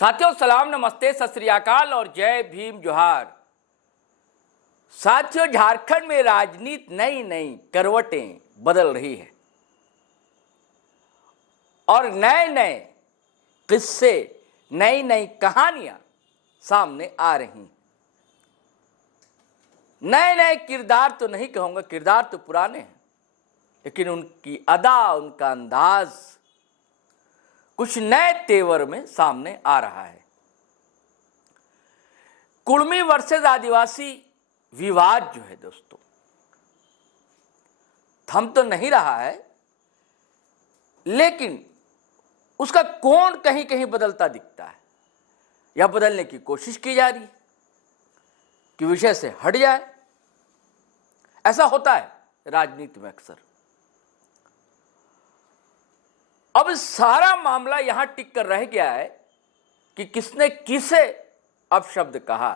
साथियों सलाम, नमस्ते, सत श्री अकाल और जय भीम जोहार। साथियों, झारखंड में राजनीति नई नई करवटें बदल रही है और नए नए किस्से, नई नई कहानियां सामने आ रही हैं। नए नए किरदार तो नहीं कहूंगा, किरदार तो पुराने हैं, लेकिन उनकी अदा, उनका अंदाज कुछ नए तेवर में सामने आ रहा है। कुर्मी वर्सेस आदिवासी विवाद जो है दोस्तों, थम तो नहीं रहा है, लेकिन उसका कोण कहीं कहीं बदलता दिखता है या बदलने की कोशिश की जा रही है कि विषय से हट जाए। ऐसा होता है राजनीति में अक्सर। अब सारा मामला यहां टिक कर रह गया है कि किसने किसे अपशब्द कहा,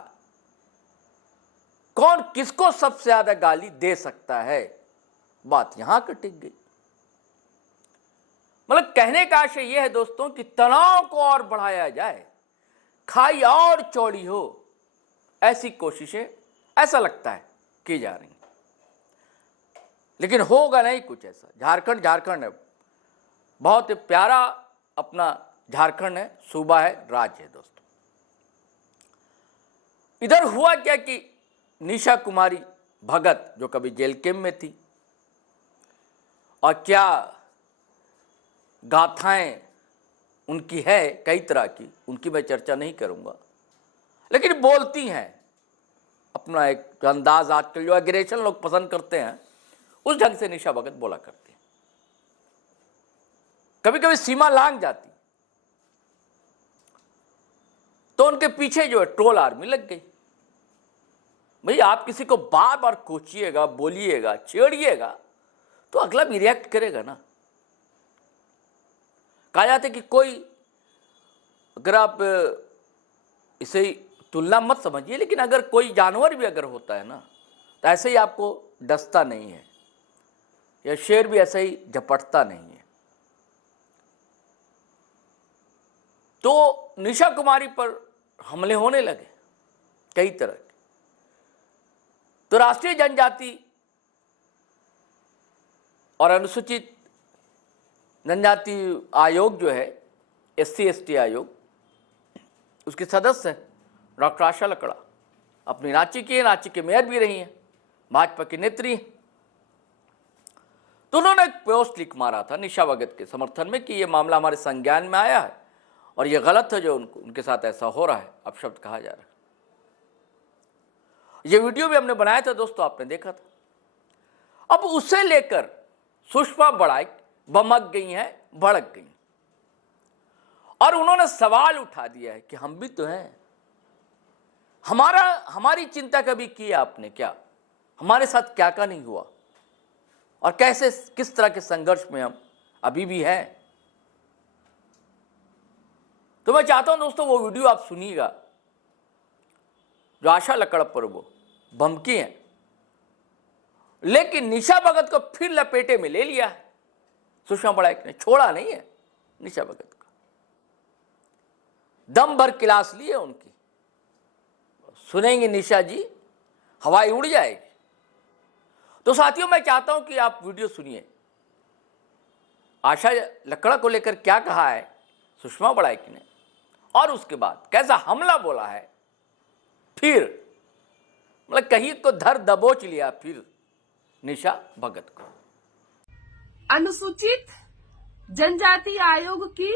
कौन किसको सबसे ज्यादा गाली दे सकता है। बात यहां कर टिक गई। मतलब कहने का आशय यह है दोस्तों कि तनाव को और बढ़ाया जाए, खाई और चौड़ी हो, ऐसी कोशिशें ऐसा लगता है की जा रही हैं। लेकिन होगा नहीं कुछ ऐसा। झारखंड है, बहुत प्यारा अपना झारखंड है, सूबा है, राज्य है दोस्तों। इधर हुआ क्या कि निशा कुमारी भगत, जो कभी जेल कैंप में थी, और क्या गाथाएं उनकी है कई तरह की, उनकी मैं चर्चा नहीं करूंगा, लेकिन बोलती हैं अपना एक अंदाज। आजकल जो एग्रेशन लोग पसंद करते हैं, उस ढंग से निशा भगत बोला करती हैं। कभी कभी सीमा लांघ जाती तो उनके पीछे जो है ट्रोल आर्मी लग गई। भाई, आप किसी को बार बार कोचिएगा, बोलिएगा, छेड़िएगा तो अगला भी रिएक्ट करेगा ना। कहा जाता है कि कोई, अगर आप इसे तुलना मत समझिए, लेकिन अगर कोई जानवर भी अगर होता है ना, तो ऐसे ही आपको डसता नहीं है, या शेर भी ऐसे ही झपटता नहीं है। तो निशा कुमारी पर हमले होने लगे कई तरह के। तो राष्ट्रीय जनजाति और अनुसूचित जनजाति आयोग जो है, SC/ST आयोग, उसके सदस्य हैं डॉक्टर आशा लकड़ा। अपनी रांची के मेयर भी रही हैं, भाजपा की नेत्री हैं। तो उन्होंने एक पोस्ट लिख मारा था निशा भगत के समर्थन में कि यह मामला हमारे संज्ञान में आया है और यह गलत है जो उनके साथ ऐसा हो रहा है, अपशब्द कहा जा रहा है। यह वीडियो भी हमने बनाया था दोस्तों, आपने देखा था। अब उसे लेकर सुषमा बड़ाइक बमक गई हैं, भड़क गई, और उन्होंने सवाल उठा दिया है कि हम भी तो हैं। हमारी चिंता कभी की आपने क्या? हमारे साथ क्या क्या नहीं हुआ, और कैसे किस तरह के संघर्ष में हम अभी भी हैं। तो मैं चाहता हूं दोस्तों वो वीडियो आप सुनिएगा, जो आशा लकड़ पर वो भमकी हैं, लेकिन निशा भगत को फिर लपेटे में ले लिया है। सुषमा बड़ाइक ने छोड़ा नहीं है निशा भगत को, दम भर क्लास ली है उनकी। सुनेंगे निशा जी, हवाई उड़ जाएगी। तो साथियों, मैं चाहता हूं कि आप वीडियो सुनिए, आशा लकड़ा को लेकर क्या कहा है सुषमा बड़ाइक ने, और उसके बाद कैसा हमला बोला है। फिर मतलब कहीं को धर दबोच लिया फिर निशा भगत को। अनुसूचित जनजाति आयोग की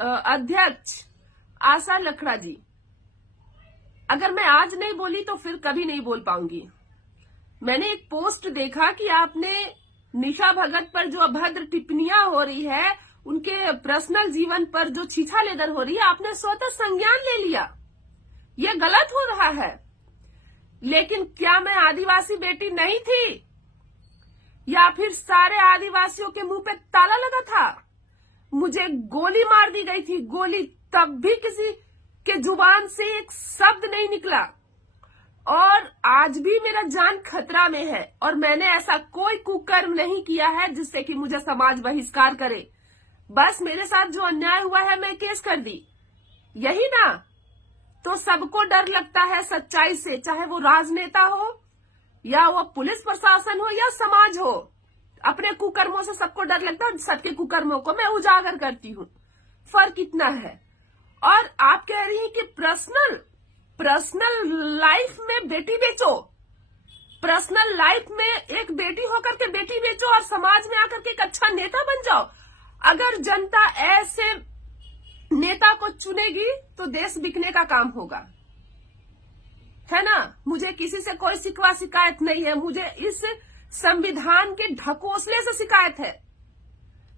अध्यक्ष आशा लकड़ा जी, अगर मैं आज नहीं बोली तो फिर कभी नहीं बोल पाऊंगी। मैंने एक पोस्ट देखा कि आपने निशा भगत पर जो अभद्र टिप्पणियां हो रही है, उनके पर्सनल जीवन पर जो छीछालेदर हो रही है, आपने स्वतः संज्ञान ले लिया। यह गलत हो रहा है। लेकिन क्या मैं आदिवासी बेटी नहीं थी, या फिर सारे आदिवासियों के मुंह पे ताला लगा था? मुझे गोली मार दी गई थी, गोली, तब भी किसी के जुबान से एक शब्द नहीं निकला। और आज भी मेरा जान खतरा में है, और मैंने ऐसा कोई कुकर्म नहीं किया है जिससे कि मुझे समाज बहिष्कार करे। बस मेरे साथ जो अन्याय हुआ है, मैं केस कर दी। यही ना, तो सबको डर लगता है सच्चाई से, चाहे वो राजनेता हो या वो पुलिस प्रशासन हो या समाज हो। अपने कुकर्मों से सबको डर लगता है, सबके कुकर्मों को मैं उजागर करती हूँ। फर्क इतना है। और आप कह रही हैं कि पर्सनल लाइफ में बेटी बेचो, पर्सनल लाइफ में एक बेटी होकर के बेटी बेचो और समाज में आकर के एक अच्छा नेता बन जाओ। अगर जनता ऐसे नेता को चुनेगी तो देश बिकने का काम होगा, है ना। मुझे किसी से कोई शिकवा शिकायत नहीं है, मुझे इस संविधान के ढकोसले से शिकायत है।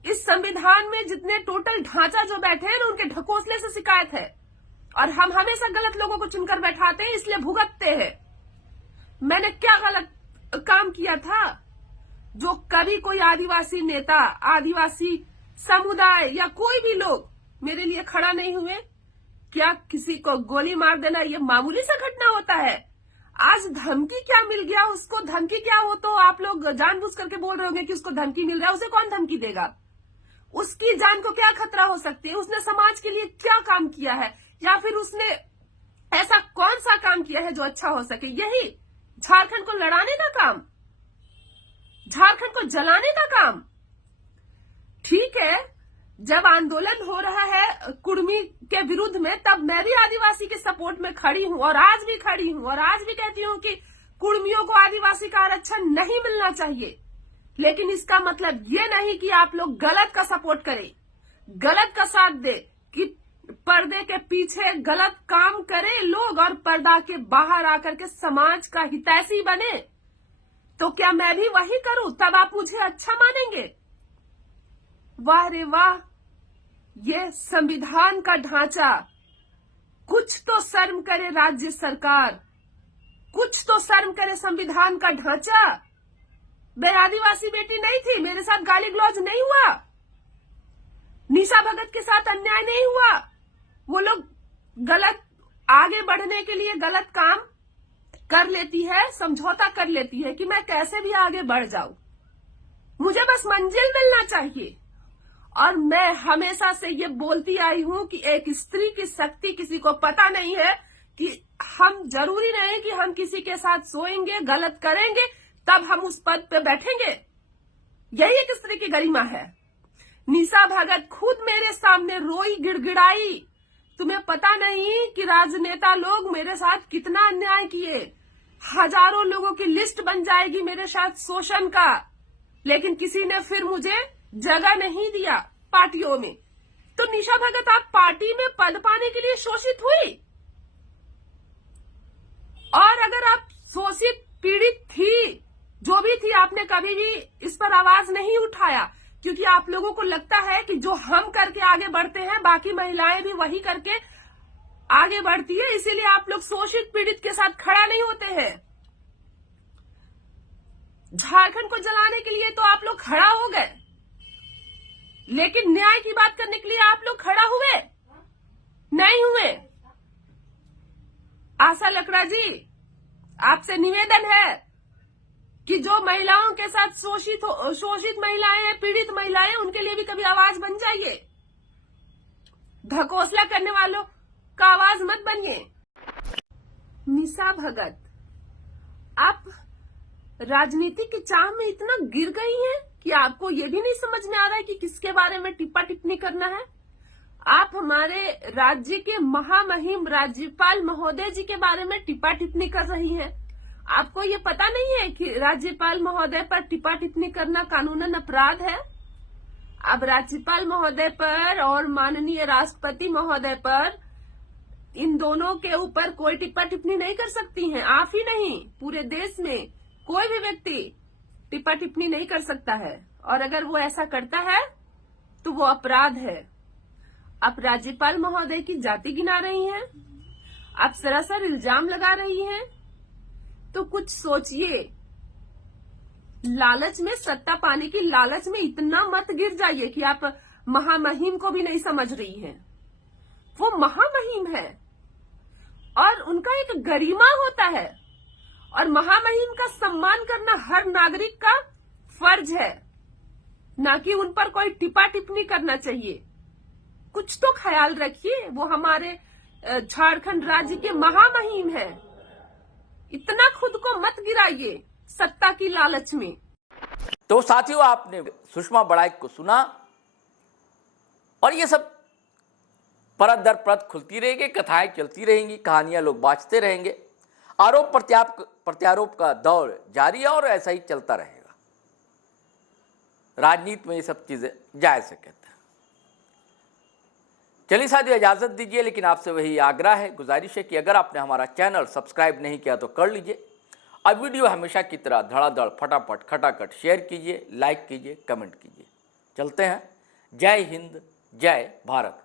इस संविधान में जितने टोटल ढांचा जो बैठे हैं ना, उनके ढकोसले से शिकायत है। और हम हमेशा गलत लोगों को चुनकर बैठाते हैं, इसलिए भुगतते हैं। मैंने क्या गलत काम किया था जो कभी कोई आदिवासी नेता, आदिवासी समुदाय या कोई भी लोग मेरे लिए खड़ा नहीं हुए? क्या किसी को गोली मार देना ये मामूली सा घटना होता है? आज धमकी क्या मिल गया उसको, धमकी क्या, वो तो आप लोग जानबूझ करके बोल रहे होंगे कि उसको धमकी मिल रहा है। उसे कौन धमकी देगा? उसकी जान को क्या खतरा हो सकती है? उसने समाज के लिए क्या काम किया है, या फिर उसने ऐसा कौन सा काम किया है जो अच्छा हो सके? यही झारखंड को लड़ाने का काम, झारखंड को जलाने का काम। ठीक है, जब आंदोलन हो रहा है कुर्मी के विरुद्ध में, तब मैं भी आदिवासी के सपोर्ट में खड़ी हूं और आज भी खड़ी हूं और आज भी कहती हूं कि कुर्मियों को आदिवासी का आरक्षण नहीं मिलना चाहिए। लेकिन इसका मतलब ये नहीं कि आप लोग गलत का सपोर्ट करें, गलत का साथ दे, कि पर्दे के पीछे गलत काम करें लोग और पर्दा के बाहर आकर के समाज का हितैषी बने। तो क्या मैं भी वही करूं? तब आप मुझे अच्छा मानेंगे? वाह रे वाह, ये संविधान का ढांचा। कुछ तो शर्म करे राज्य सरकार, कुछ तो शर्म करे संविधान का ढांचा। मैं आदिवासी बेटी नहीं थी, मेरे साथ गाली गलौज नहीं हुआ, निशा भगत के साथ अन्याय नहीं हुआ। वो लोग गलत आगे बढ़ने के लिए गलत काम कर लेती है, समझौता कर लेती है कि मैं कैसे भी आगे बढ़ जाऊं, मुझे बस मंजिल मिलना चाहिए। और मैं हमेशा से ये बोलती आई हूं कि एक स्त्री की शक्ति किसी को पता नहीं है, कि हम जरूरी नहीं कि हम किसी के साथ सोएंगे, गलत करेंगे तब हम उस पद पे बैठेंगे। यही एक स्त्री की गरिमा है। निशा भगत खुद मेरे सामने रोई, गिड़गिड़ाई। तुम्हें पता नहीं कि राजनेता लोग मेरे साथ कितना अन्याय किए, हजारों लोगों की लिस्ट बन जाएगी मेरे साथ शोषण का, लेकिन किसी ने फिर मुझे जगह नहीं दिया पार्टियों में। तो निशा भगत, आप पार्टी में पद पाने के लिए शोषित हुई, और अगर आप शोषित पीड़ित थी, जो भी थी, आपने कभी भी इस पर आवाज नहीं उठाया, क्योंकि आप लोगों को लगता है कि जो हम करके आगे बढ़ते हैं बाकी महिलाएं भी वही करके आगे बढ़ती है, इसीलिए आप लोग शोषित पीड़ित के साथ खड़ा नहीं होते हैं। झारखंड को जलाने के लिए तो आप लोग खड़ा हो गए, लेकिन न्याय की बात करने के लिए आप लोग खड़ा हुए नहीं हुए। आशा लकड़ा जी, आपसे निवेदन है कि जो महिलाओं के साथ शोषित महिलाएं हैं, पीड़ित महिलाएं, उनके लिए भी कभी आवाज बन जाइए। ढकोसला करने वालों का आवाज मत बनिए। निशा भगत, आप राजनीति की चाह में इतना गिर गई हैं कि आपको ये भी नहीं समझ में आ रहा है कि किसके बारे में टिप्पा टिप्पणी करना है। आप हमारे राज्य के महामहिम राज्यपाल महोदय जी के बारे में टिप्पा टिप्पणी कर रही हैं। आपको ये पता नहीं है कि राज्यपाल महोदय पर टिप्पा टिप्पणी करना कानूनन अपराध है। अब राज्यपाल महोदय पर और माननीय राष्ट्रपति महोदय पर, इन दोनों के ऊपर कोई टिप्पा टिप्पणी नहीं कर सकती हैं। आप ही नहीं, पूरे देश में कोई भी व्यक्ति टिप्पा टिप्पणी नहीं कर सकता है, और अगर वो ऐसा करता है तो वो अपराध है। आप राज्यपाल महोदय की जाति गिना रही हैं, आप सरासर इल्जाम लगा रही हैं, तो कुछ सोचिए। लालच में, सत्ता पाने की लालच में इतना मत गिर जाइए कि आप महामहिम को भी नहीं समझ रही हैं। वो महामहिम है और उनका एक गरिमा होता है, और महामहिम का सम्मान करना हर नागरिक का फर्ज है, ना कि उन पर कोई टिप्पा टिप्पणी करना चाहिए। कुछ तो ख्याल रखिए। वो हमारे झारखंड राज्य के महामहिम है। इतना खुद को मत गिराइए सत्ता की लालच में। तो साथियों, आपने सुषमा बड़ाइक को सुना, और ये सब परत दर परत खुलती रहेगी, कथाएं चलती रहेंगी, कहानियां लोग बाँचते रहेंगे, आरोप प्रत्यारोप का दौर जारी है और ऐसा ही चलता रहेगा। राजनीति में ये सब चीजें जायज से कहते हैं। चलिए साथियों, इजाजत दीजिए, लेकिन आपसे वही आग्रह है, गुजारिश है कि अगर आपने हमारा चैनल सब्सक्राइब नहीं किया तो कर लीजिए। अब वीडियो हमेशा की तरह धड़ाधड़ फटाफट खटाखट शेयर कीजिए, लाइक कीजिए, कमेंट कीजिए। चलते हैं। जय हिंद, जय भारत।